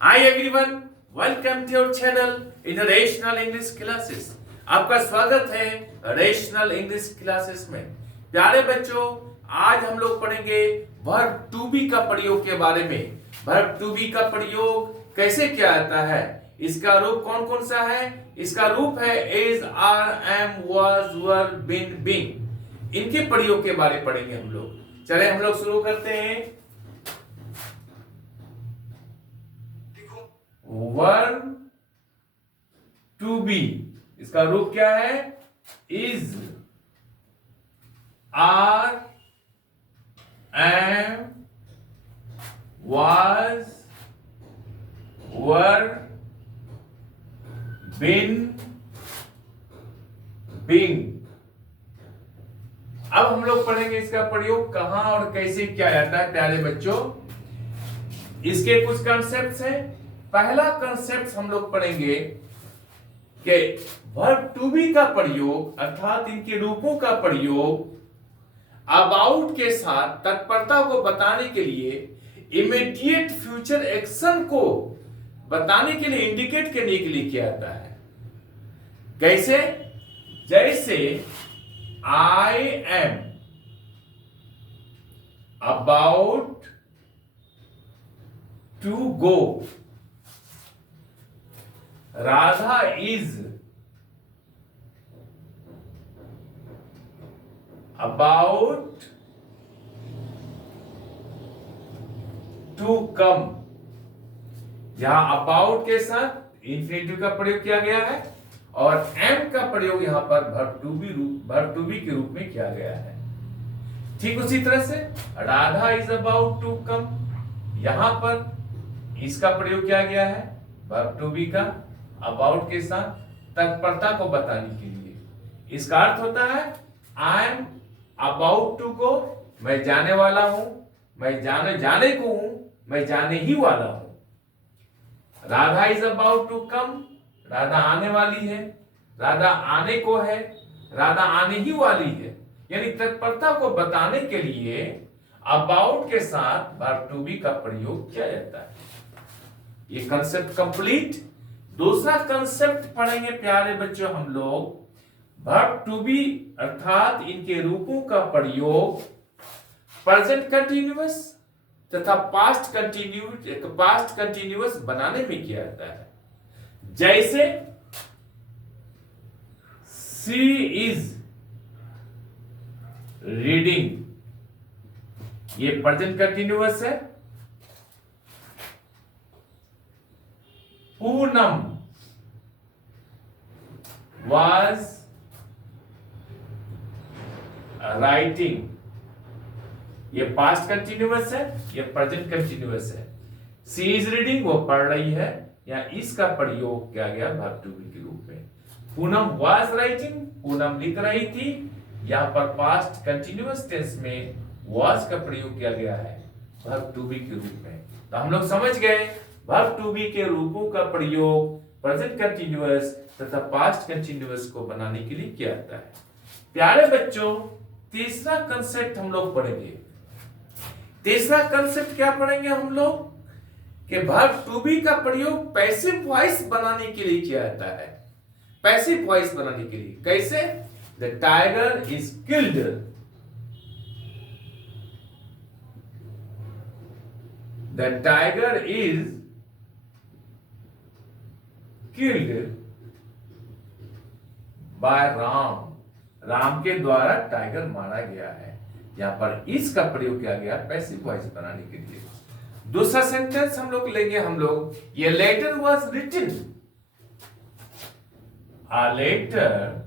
Hi everyone, welcome to your channel International English Classes। आपका स्वागत है रेशनल इंग्लिश क्लासेस में। प्यारे बच्चों, आज हम लोग पढ़ेंगे वर्ब टू बी का प्रयोग के बारे में। वर्ब टू बी का प्रयोग कैसे किया जाता है, इसका रूप कौन कौन सा है। इसका रूप है is, are, am, was, were, been, being. इनके प्रयोग के बारे में पढ़ेंगे हम लोग। चले हम लोग शुरू करते हैं। वर्ब टू बी, इसका रूप क्या है। Is, are, am, was, were, been, being. अब हम लोग पढ़ेंगे इसका प्रयोग कहां और कैसे किया जाता है। प्यारे बच्चों, इसके कुछ कंसेप्ट्स हैं। पहला कंसेप्ट हम लोग पढ़ेंगे कि वर्ब टू बी का प्रयोग अर्थात इनके रूपों का प्रयोग अबाउट के साथ तत्परता को बताने के लिए, इमीडिएट फ्यूचर एक्शन को बताने के लिए, इंडिकेट करने के लिए किया जाता है। कैसे? जैसे I am about to go, Radha is about to come. यहां अबाउट के साथ इंफिनिटिव का प्रयोग किया गया है और एम का प्रयोग यहां पर वर्ब टू बी के रूप में किया गया है। ठीक उसी तरह से Radha is about to come, यहां पर इसका प्रयोग किया गया है वर्ब टू बी का अबाउट के साथ तत्परता को बताने के लिए। इसका अर्थ होता है I am about to go, मैं जाने वाला हूं, मैं जाने को हूं, मैं जाने ही वाला हूं। Radha is about to come, Radha आने वाली है, राधा आने को है, राधा आने ही वाली है। यानी तत्परता को बताने के लिए अबाउट के साथ वर्ब टू बी का प्रयोग किया जाता है। ये कंसेप्ट कंप्लीट। दूसरा कंसेप्ट पढ़ेंगे प्यारे बच्चों हम लोग, वर्ब टू बी अर्थात इनके रूपों का प्रयोग प्रेजेंट कंटिन्यूअस तथा पास्ट कंटिन्यूअस बनाने में किया जाता है। जैसे शी इज रीडिंग, ये प्रेजेंट कंटिन्यूअस है। पूनम was writing, ये पास्ट कंटिन्यूअस है, ये प्रेजेंट कंटिन्यूअस है। सी इज रीडिंग, वो पढ़ रही है, या इसका प्रयोग किया गया वर्ब टू बी के रूप में। पूनम was राइटिंग, पूनम लिख रही थी, यहां पर पास्ट कंटिन्यूअस टेंस में was का प्रयोग किया गया है वर्ब टू बी के रूप में। तो हम लोग समझ गए वर्ब टू बी के रूपों का प्रयोग प्रेजेंट कंटिन्यूअस तथा पास्ट कंटिन्यूअस को बनाने के लिए किया जाता है। प्यारे बच्चों, तीसरा कंसेप्ट हम लोग पढ़ेंगे। तीसरा कंसेप्ट क्या पढ़ेंगे हम लोग कि वर्ब टू बी का प्रयोग पैसिव वॉइस बनाने के लिए किया जाता है। पैसिव वॉइस बनाने के लिए कैसे? The tiger is killed, the tiger is killed by Ram, Ram के द्वारा टाइगर मारा गया है। यहां पर इस का प्रयोग किया गया पैसिव वॉइस बनाने के लिए। दूसरा सेंटेंस हम लोग लेंगे ये letter was written, a letter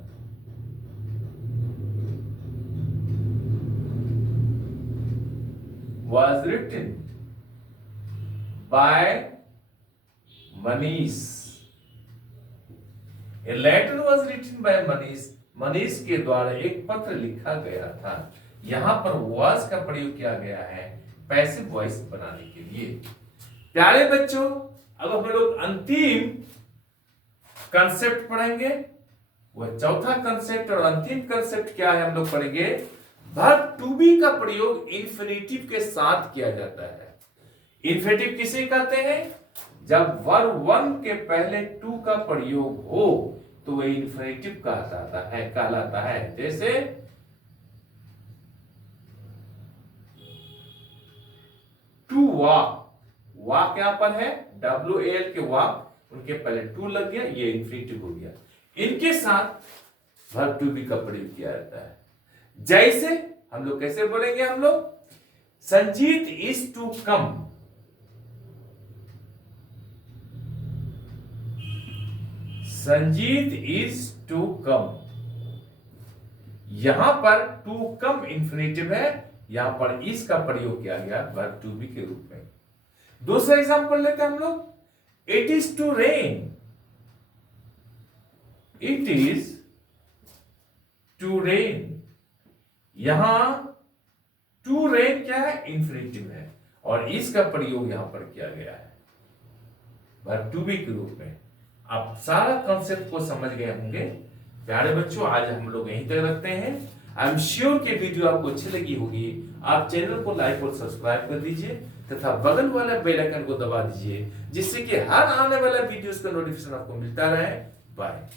was written by Manish, a letter was written by Manish, Manish के द्वारा एक पत्र लिखा गया था। यहां पर was का प्रयोग किया गया है पैसिव वॉइस बनाने के लिए। प्यारे बच्चों, अब हम लोग अंतिम कंसेप्ट पढ़ेंगे। वह चौथा कंसेप्ट और अंतिम कंसेप्ट क्या है हम लोग पढ़ेंगे, वर्ब टू बी का प्रयोग इंफिनिटिव के साथ किया जाता है। इंफिनिटिव किसे कहते हैं? जब वर्ब वन के पहले टू का प्रयोग हो तो वह इंफिनिटिव कहलाता है। जैसे टू वॉक, वॉक यहां पर है WAL के वॉक, उनके पहले टू लग गया, ये इंफिनिटिव हो गया। इनके साथ वर्ब टू बी का प्रयोग किया जाता है। जैसे हम लोग कैसे बोलेंगे, हम लोग Sanjeet is to come, Sanjeet is to come, यहां पर टू कम इंफिनिटिव है, यहां पर इस का प्रयोग किया गया वर्ब टू बी के रूप में। दूसरा एग्जांपल लेते हैं हम लोग, it is to rain, it is to rain, यहां टू रेन क्या है? इंफिनिटिव है, और इसका प्रयोग यहां पर किया गया है वर्ब टू बी के रूप में। आप सारा कॉन्सेप्ट को समझ गए होंगे। प्यारे बच्चों, आज हम लोग यहीं तक रखते हैं। आई एम श्योर कि वीडियो आपको अच्छी लगी होगी। आप चैनल को लाइक और सब्सक्राइब कर दीजिए तथा बगल वाला बेल आइकन को दबा दीजिए, जिससे कि हर आने वाला वीडियोस का नोटिफिकेशन आपको मिलता रहे। बाय।